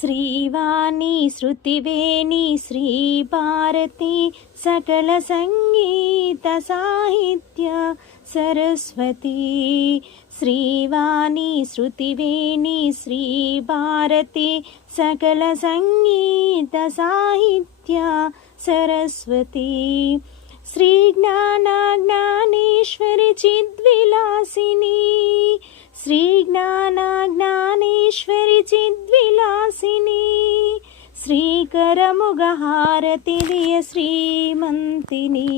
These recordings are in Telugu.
శ్రీవాణి శృతివేణి శ్రీ భారతి సకల సంగీత సాహిత్య సరస్వతి. శ్రీవాణి శృతివేణి శ్రీ భారతి సకల సంగీత సాహిత్య సరస్వతి. శ్రీ జ్ఞాన జ్ఞానేశ్వరి చిద్విలాసిని. శ్రీ జ్ఞాన జ్ఞానేశ్వరి చిద్విలాసిని. శ్రీకరముగ హారతిదియ శ్రీమంతిని.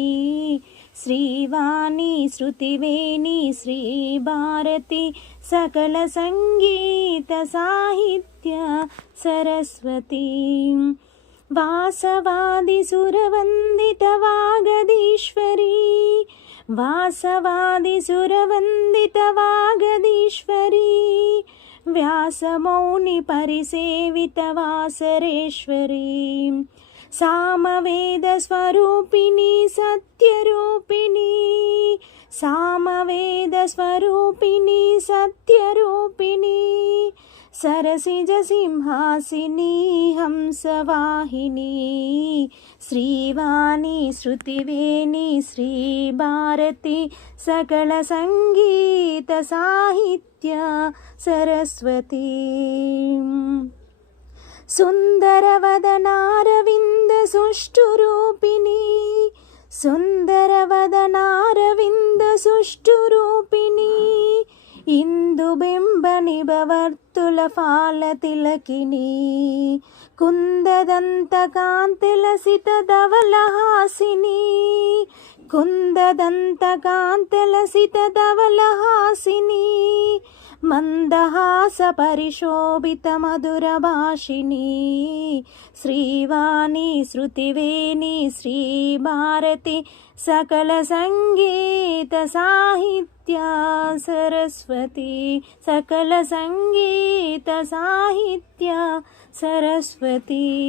శ్రీవాణి శృతివేణి శ్రీ భారతి సకల సంగీత సాహిత్య సరస్వతి. వాసవాది సురవందిత వాగదీశ్వరి. వాసవాది సురవందిత వాగదీశ్వరి. వ్యాసమౌని పరిసేవిత వాసరేశ్వరి. సామవేద స్వరూపిణి సత్యరూపిణి. సామవేద స్వరూపిణి సత్యరూపిణి. సరసిజ సింహాసిని హంసవాహిని. శ్రీవాణి శృతివేణి శ్రీ భారతి సకల సంగీత సాహిత్య సరస్వతి. సుందరవదనారవింద సుష్ఠురూపిణి. సుందరవదనారవింద సుష్ఠురూపిణి. ఇందుబింబ నిభవర్తుల ఫాలతిలకిని. కుందదంత కాంతిలసిత ధవలహాసిని. కుందదంత కాంతిలసిత ధవలహాసిని. మందహాస పరిశోభిత మధుర భాషిని. శ్రీవాణి శృతివేణి శ్రీ భారతి సకల సంగీత సాహిత్య సరస్వతి. సకల సంగీత సాహిత్య సరస్వతి.